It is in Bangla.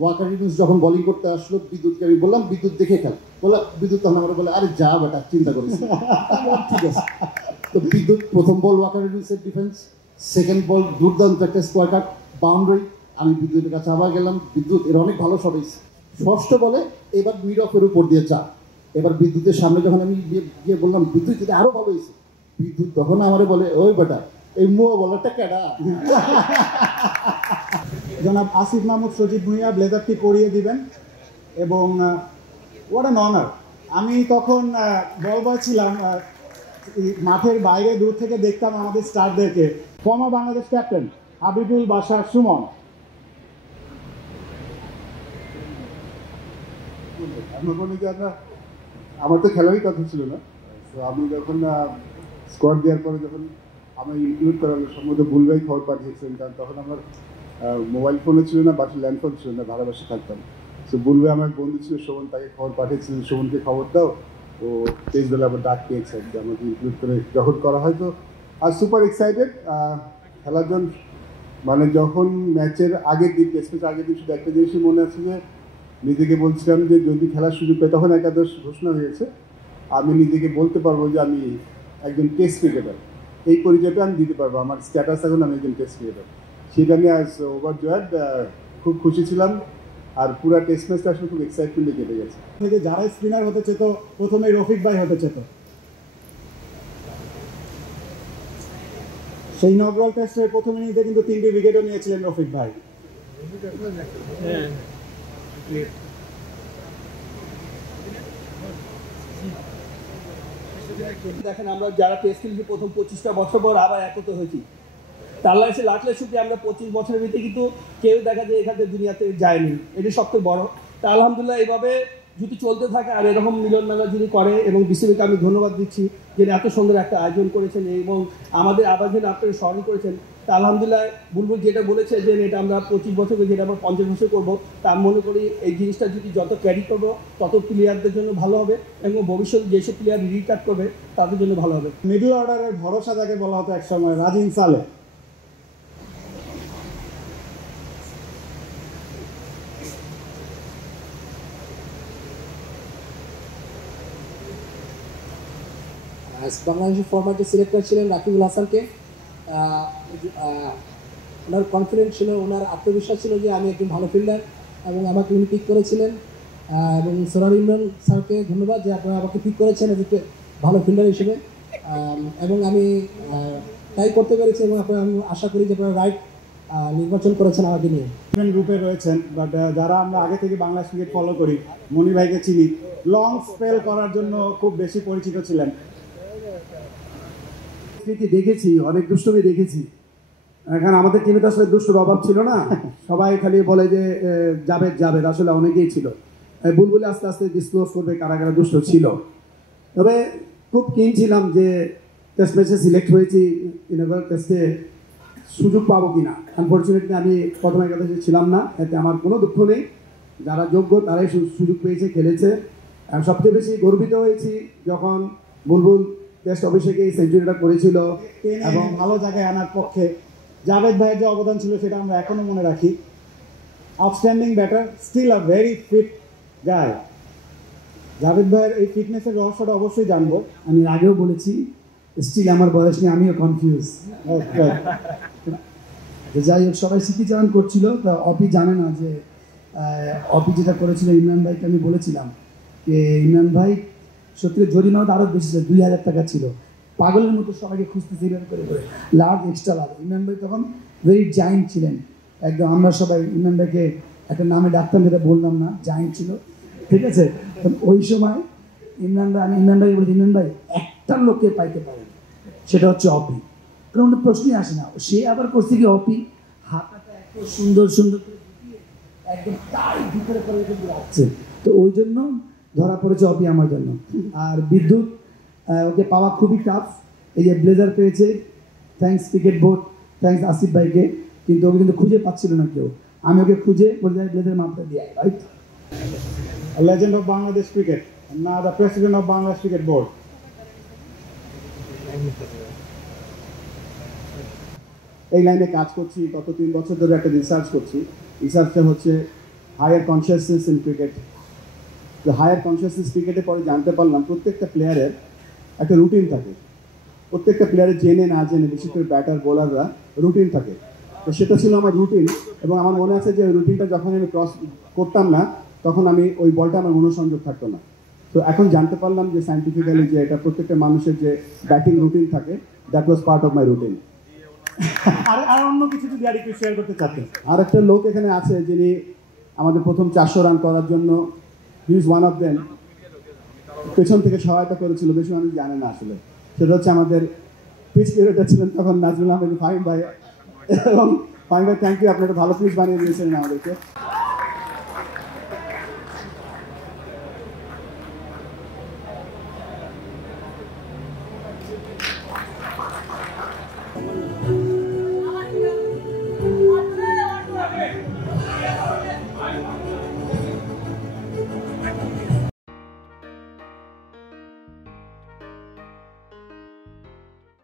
ওয়াকার ইউনুস যখন বোলিং করতে আসলো বিদ্যুৎকে আমি বললাম বিদ্যুৎ দেখে খেল, বললাম বিদ্যুৎ তখন আমার বলে আরে যা বেটা চিন্তা করিস ঠিক আছে। তো বিদ্যুৎ প্রথম বল ওয়াকার ইউনুসের ডিফেন্স, সেকেন্ড বল দুর্দান্ত একটা স্কোয়ার কাট বাউন্ডারি, আমি বিদ্যুতের কাছে আবার গেলাম, বিদ্যুৎ এর অনেক ভালো শট হয়েছে। ষষ্ঠ বলে এবার মিড অফের উপর দিয়ে চার, এবার বিদ্যুতের সামনে যখন আমি গিয়ে বললাম বিদ্যুৎ এটা আরো ভালো হয়েছে, বিদ্যুৎ তখন আমারে বলে ওই বেটা এই মুয়া বলারটা কেডা। জনাব আসিফ মাহমুদ সজিব ভুঁইয়া ব্লেজারটি পরিয়ে দিবেন এবং ওয়াট অ্যান অনার। আমি তখন বল বয় ছিলাম, মাঠের বাইরে দূর থেকে দেখতাম আমাদের স্টারদেরকে। Former Bangladesh captain Habibul Bashar Sumon. আমার তো খেলারই কথা ছিল না, তো আমি যখন স্কোয়াড দেওয়ার পরে যখন আমার ইনক্লুড করা হলো, সম্ভবত ভুলভাই খবর পাঠিয়েছেন, কারণ তখন আমার মোবাইল ফোনও ছিল না, বাসায় ল্যান্ডফোন ছিল না, ভাড়াবাসে থাকতাম। সো ভুলভাই আমার বন্ধু ছিল শোভন, তাকে খবর পাঠিয়েছিলেন শোভনকে খবর দাও, ও তেইশ বেলা আবার ডাক পেয়েছে যে আমাকে ইনক্লুড করে যখন করা হয়। তো আর সুপার এক্সাইটেড খেলার জন্য। মানে যখন ম্যাচের আগের দিন, টেস্ট ম্যাচের আগের দিন শুধু একটা জিনিসই মনে আছে যে নিজেকে বলছিলাম যে যদি খেলার সুযোগ পাই, তখন একাদশ ঘোষণা হয়েছে, আমি নিজেকে বলতে পারবো যে আমি একজন টেস্ট ক্রিকেটার, এই পরিচয়টা আমি দিতে পারবো, আমার স্ট্যাটাস এখন আমি একজন টেস্ট ক্রিকেটার। সেটা নিয়ে আজ ওভার জয়েড, খুব খুশি ছিলাম। আর পুরো টেস্ট ম্যাচটা আসলে খুব এক্সাইটমেন্টে কেটে গেছে। থেকে যারা স্পিনার হতে চেত প্রথমেই রফিক ভাই হতে চেত। সেই নগরল টেস্টের প্রথম ইনিংসে কিন্তু 3টি উইকেটও নিয়েছিলেন রফিক ভাই। দেখেন আমরা যারা টেস্ট খেলেছি প্রথম 25টা বছর পর আবার একত্র হয়েছি, তাল্লা এসে লাখলে শুধু আমরা 25 বছরের ভিতরে কিন্তু কেউ দেখা যায় এখানে দুনিয়াতে যায়নি, এটি সবথেকে বড়। তা আলহামদুলিল্লাহ এইভাবে যদি চলতে থাকে আর এরকম মিলন মেলা যদি করে, এবং বিসিবিকে আমি ধন্যবাদ দিচ্ছি যে এত সুন্দর একটা আয়োজন করেছেন এবং আমাদের আবার যেন আপনারা স্মরণ করেছেন। তা আলহামদুলিল্লাহ বুলবুল যেটা বলেছে যে এটা আমরা 25 বছরে যেটা আমরা 50 বছর করবো, তা আমি মনে করি এই জিনিসটা যদি যত ক্যারি করবো তত প্লেয়ারদের জন্য ভালো হবে এবং ভবিষ্যতে যেসব প্লেয়ার রিটায়ার করবে তাদের জন্য ভালো হবে। মিডল অর্ডারের ভরসা যাকে বলা হতো একসময়, রাজিন সালে। বাংলাদেশের ফরম্যাট যে সিলেক্টর ছিলেন রাকিবুল হাসানকে, ওনার কনফিডেন্স ছিল, ওনার আত্মবিশ্বাস ছিল যে আমি একজন ভালো ফিল্ডার এবং আমাকে উনি পিক করেছিলেন। এবং সোনার ইমরান স্যারকে ধন্যবাদ যে আপনারা আমাকে পিক করেছেন একজন ভালো ফিল্ডার হিসেবে, এবং আমি তাই করতে পেরেছি এবং আপনারা আমি আশা করি যে আপনারা রাইট নির্বাচন করেছেন আমাকে নিয়ে। গ্রুপে রয়েছেন, বাট যারা আমরা আগে থেকে বাংলাদেশ ক্রিকেট ফলো করি, মনি ভাইকে চিনি, লং স্পেল করার জন্য খুব বেশি পরিচিত ছিলেন। দেখেছি, অনেক দুষ্টমি দেখেছি। এখন আমাদের টিমে তো আসলে দুষ্টুর অভাব ছিল না, সবাই খালি বলে যে জাবেদ, আসলে অনেকেই ছিল। বুলবুলে আস্তে আস্তে ডিসক্লোজ করবে কারা কারা দুষ্ট ছিল। তবে খুব কিন ছিলাম যে টেস্ট ম্যাচে সিলেক্ট হয়েছি, ইনঅগ্রাল টেস্টে সুযোগ পাবো কিনা। আনফর্চুনেটলি আমি প্রথম একাদশে ছিলাম না, এতে আমার কোনো দুঃখ নেই। যারা যোগ্য তারাই সুযোগ পেয়েছে, খেলেছে। সবচেয়ে বেশি গর্বিত হয়েছি যখন বুলবুল টেস্ট অভিষেকে সেঞ্চুরিটা করেছিল এবং ভালো জায়গায় আনার পক্ষে জাভেদ ভাইয়ের যে অবদান ছিল সেটা আমরা এখনো মনে রাখি। Outstanding batter, still a very fit guy. Javed ভাইয়ের এই ফিটনেসের রহস্যটা অবশ্যই জানবো। আমি আগেও বলেছি, স্টিল আমার বয়স নিয়ে আমিও কনফিউজ। যাই হোক, সবাই স্মৃতিচারণ করছিল, তা অপি জানে না যে অপি যেটা করেছিল ইমরান ভাইকে আমি বলেছিলাম যে ইমরান ভাই সত্যি জরিমানা আরও বেশি ছিল, 2000 টাকা ছিল। পাগলের মতো সবাইকে খুঁজতে করে লাভ, এক্সট্রা লাভ। ইমরান ভাই তখন ভেরি জায়েন্ট ছিলেন একদম। আমরা সবাই ইমরান ভাইকে একটা নামে ডাকতাম, যেটা বললাম না, জায়েন্ট ছিল, ঠিক আছে। ওই সময় আমি ইমরান ভাই বলি, ইমরান ভাই একটা লোককে পাইতে পারেন, সেটা হচ্ছে অপি। কারণ প্রশ্নই আসে না। সে আবার করছে কি, অপি হাতাটা এত সুন্দর সুন্দর করে একদম তাই ভিতরে করে রাখছে, তো ওই জন্য ধরা পড়েছে অপি আমার জন্য। আর বিদ্যুৎ, ওকে পাওয়া খুবই টাফ। এই যে ব্লেজার পেয়েছে, thanks cricket board, thanks Asif ভাইকে, কিন্তু ওকে কিন্তু খুঁজে পাচ্ছিল না কেউ। আমি ওকে খুঁজে ব্লেজার মাপটা দিয়ে, right. Legend of Bangladesh cricket, না the president of Bangladesh cricket board. এই লাইনে কাজ করছি গত 3 বছর ধরে, একটা রিসার্চ করছি। রিসার্চটা হচ্ছে হায়ার কনসিয়াসনেস ইন ক্রিকেট। তো হায়ার কনসিয়াসনেস ক্রিকেটে পরে জানতে পারলাম প্রত্যেকটা প্লেয়ারের একটা রুটিন থাকে, প্রত্যেকটা প্লেয়ারের জেনে না জেনে, বিশেষ করে ব্যাটার বোলাররা রুটিন থাকে। তো সেটা ছিল আমার রুটিন, এবং আমার মনে আছে যে ওই রুটিনটা যখন আমি ক্রস করতাম না তখন আমি ওই বলটা আমার মনোসংযোগ থাকতো না। তো এখন জানতে পারলাম যে সায়েন্টিফিক্যালি যে এটা প্রত্যেকটা মানুষের যে ব্যাটিং রুটিন থাকে, that was part of my routine. আর অন্য কিছু যদি আর একটু শেয়ার করতে চাচ্ছেন। আর একটা লোক এখানে আছে যিনি আমাদের প্রথম 400 রান করার জন্য, he is one of them, পেছন থেকে সহায়তা করেছিল, বেশি মানুষ জানে না আসলে। সেটা হচ্ছে আমাদের পিচ কিউরেটর ছিলেন তখন নাজমুল আহমেদ ফাহিম ভাই। এবং ফাহিম ভাই, থ্যাংক ইউ, আপনি একটা ভালো পিচ বানিয়ে দিয়েছিলেন আমাদেরকে।